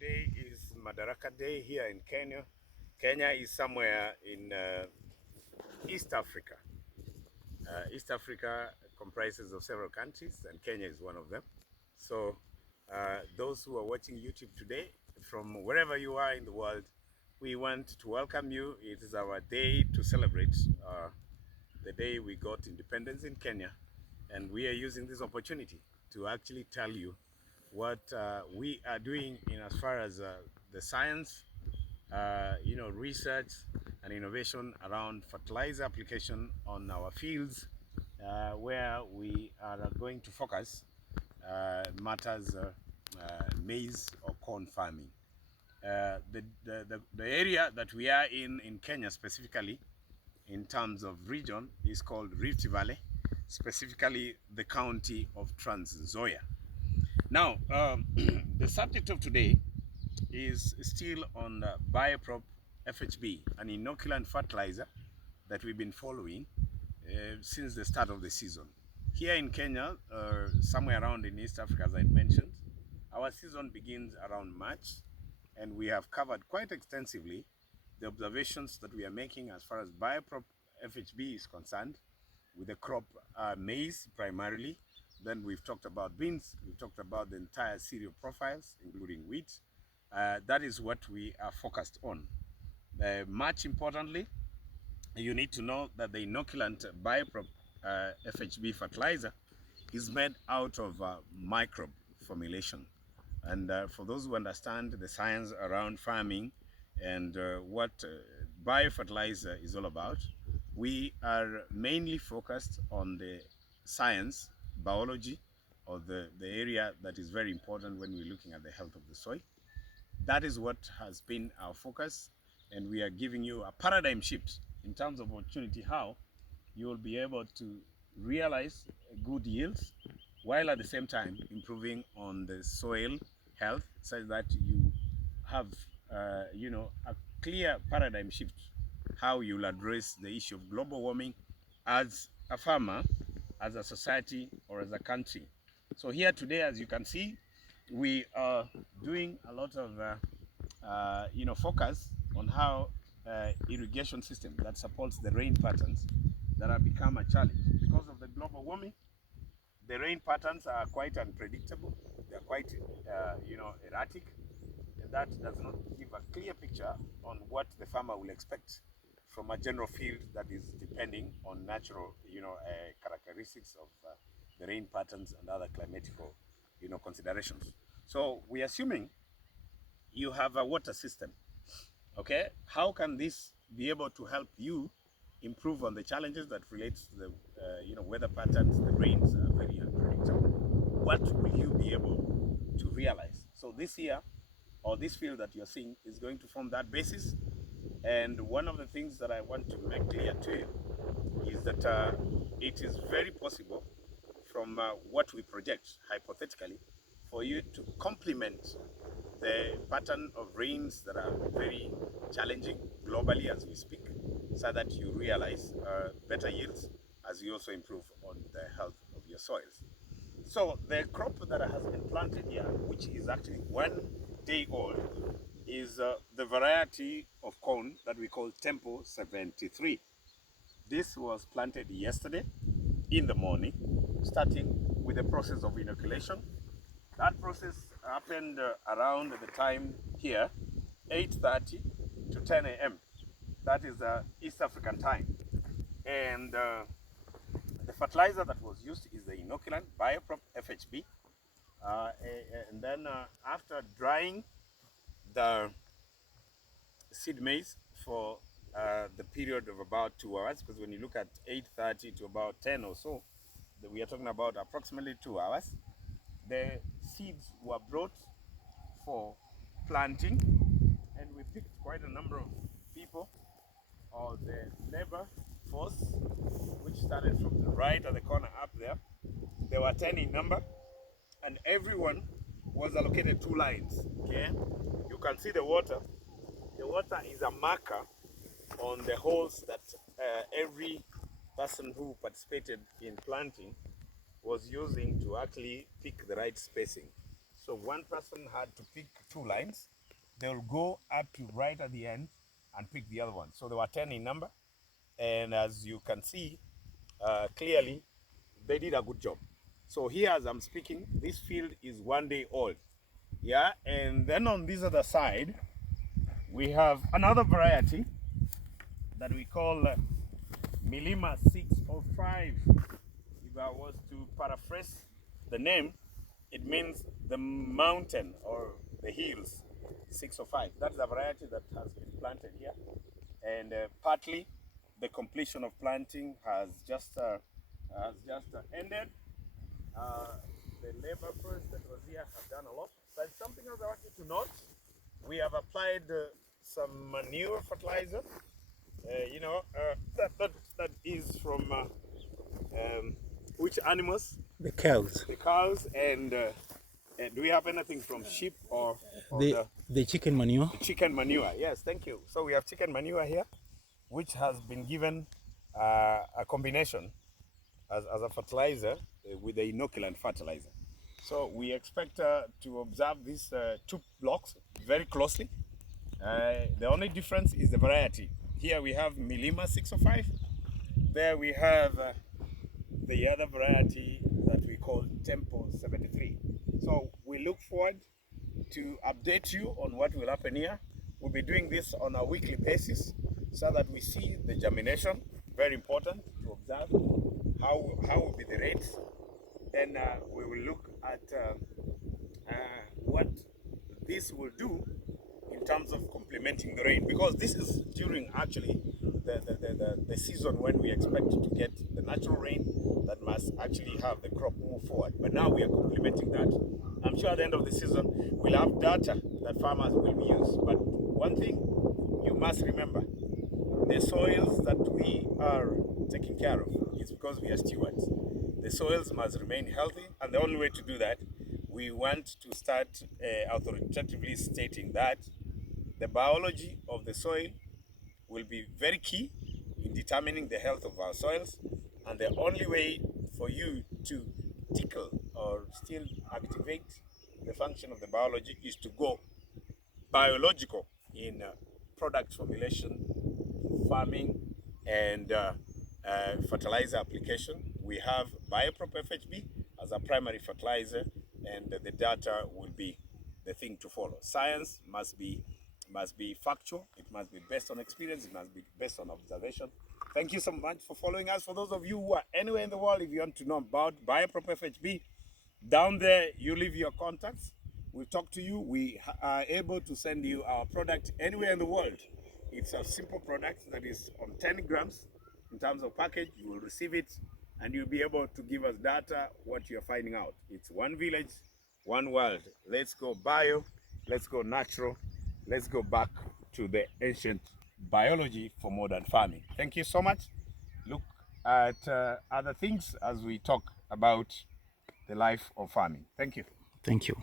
Today is Madaraka Day here in Kenya. Kenya is somewhere in East Africa. East Africa comprises of several countries, and Kenya is one of them. So those who are watching YouTube today, from wherever you are in the world, we want to welcome you. It is our day to celebrate the day we got independence in Kenya, and we are using this opportunity to actually tell you what we are doing in as far as the science, research and innovation around fertilizer application on our fields, where we are going to focus matters maize or corn farming. The area that we are in Kenya specifically, in terms of region, is called Rift Valley, specifically the county of Trans Nzoia. Now, the subject of today is still on bioprop FHB, an inoculant fertilizer that we've been following since the start of the season. Here in Kenya, somewhere around in East Africa, as I mentioned, our season begins around March, and we have covered quite extensively the observations that we are making as far as bioprop FHB is concerned, with the crop maize primarily. Then we've talked about beans, we've talked about the entire cereal profiles, including wheat. That is what we are focused on. Much importantly, you need to know that the inoculant bioprop FHB fertilizer is made out of microbe formulation. And for those who understand the science around farming and what biofertilizer is all about, we are mainly focused on the science, biology, or the area that is very important when we're looking at the health of the soil. That is what has been our focus, and we are giving you a paradigm shift in terms of opportunity, how you will be able to realize good yields while at the same time improving on the soil health, such that you have a clear paradigm shift how you'll address the issue of global warming as a farmer, as a society, or as a country. So here today, as you can see, we are doing a lot of focus on how irrigation system that supports the rain patterns that have become a challenge because of the global warming. The rain patterns are quite unpredictable. They're quite erratic, and that does not give a clear picture on what the farmer will expect from a general field that is depending on natural characteristics of the rain patterns and other climatical considerations. So we're assuming you have a water system. Okay, how can this be able to help you improve on the challenges that relates to the weather patterns? The rains are very unpredictable. What will you be able to realize? So this year, or this field that you're seeing, is going to form that basis. And one of the things that I want to make clear to you is that it is very possible, from what we project hypothetically, for you to complement the pattern of rains that are very challenging globally as we speak, so that you realize better yields as you also improve on the health of your soils. So the crop that has been planted here, which is actually 1 day old, is the variety of corn that we call Tempo 73. This was planted yesterday in the morning, starting with the process of inoculation. That process happened around the time here, 8:30 to 10 a.m. That is East African time. And the fertilizer that was used is the inoculant bioprop FHB. And then after drying the seed maize for the period of about 2 hours, because when you look at 8:30 to about 10 or so, we are talking about approximately 2 hours. The seeds were brought for planting, and we picked quite a number of people, or the labor force, which started from the right at the corner up there. There were 10 in number, and everyone was allocated 2 lines. Okay, you can see the water. The water is a marker on the holes that every person who participated in planting was using to actually pick the right spacing. So one person had to pick 2 lines. They'll go up to right at the end and pick the other one. So there were 10 in number. And as you can see, clearly, they did a good job. So here as I'm speaking, this field is 1 day old. Yeah, and then on this other side, we have another variety that we call Milima 605. If I was to paraphrase the name, it means the mountain or the hills 605. That's a variety that has been planted here. And partly the completion of planting has just ended. The labor force that was here have done a lot. But something else I want you to note, we have applied some manure fertilizer. That is from which animals? The cows. The cows. And do we have anything from sheep or the chicken manure? The chicken manure, yes, thank you. So we have chicken manure here, which has been given a combination as a fertilizer with the inoculant fertilizer. So we expect to observe these 2 blocks very closely. The only difference is the variety. Here we have Milima 605. There we have the other variety that we call Tempo 73. So we look forward to update you on what will happen here. We'll be doing this on a weekly basis so that we see the germination. Very important to observe how will be the rates. Then we will look at what this will do in terms of complementing the rain, because this is during actually the season when we expect to get the natural rain that must actually have the crop move forward. But now we are complementing that. I'm sure at the end of the season we'll have data that farmers will use. But one thing you must remember, the soils that we are taking care of is because we are stewards. The soils must remain healthy, and the only way to do that, we want to start authoritatively stating that the biology of the soil will be very key in determining the health of our soils, and the only way for you to tickle or still activate the function of the biology is to go biological in product formulation, farming, and fertilizer application. We have Bioprop FHB as a primary fertilizer, and the data will be the thing to follow. Science must be factual, it must be based on experience, it must be based on observation. Thank you so much for following us. For those of you who are anywhere in the world, if you want to know about Bioprop FHB, down there you leave your contacts. We'll talk to you. We are able to send you our product anywhere in the world. It's a simple product that is on 10 grams in terms of package. You will receive it and you'll be able to give us data, what you're finding out. It's one village, one world. Let's go bio, let's go natural, let's go back to the ancient biology for modern farming. Thank you so much. Look at other things as we talk about the life of farming. Thank you. Thank you.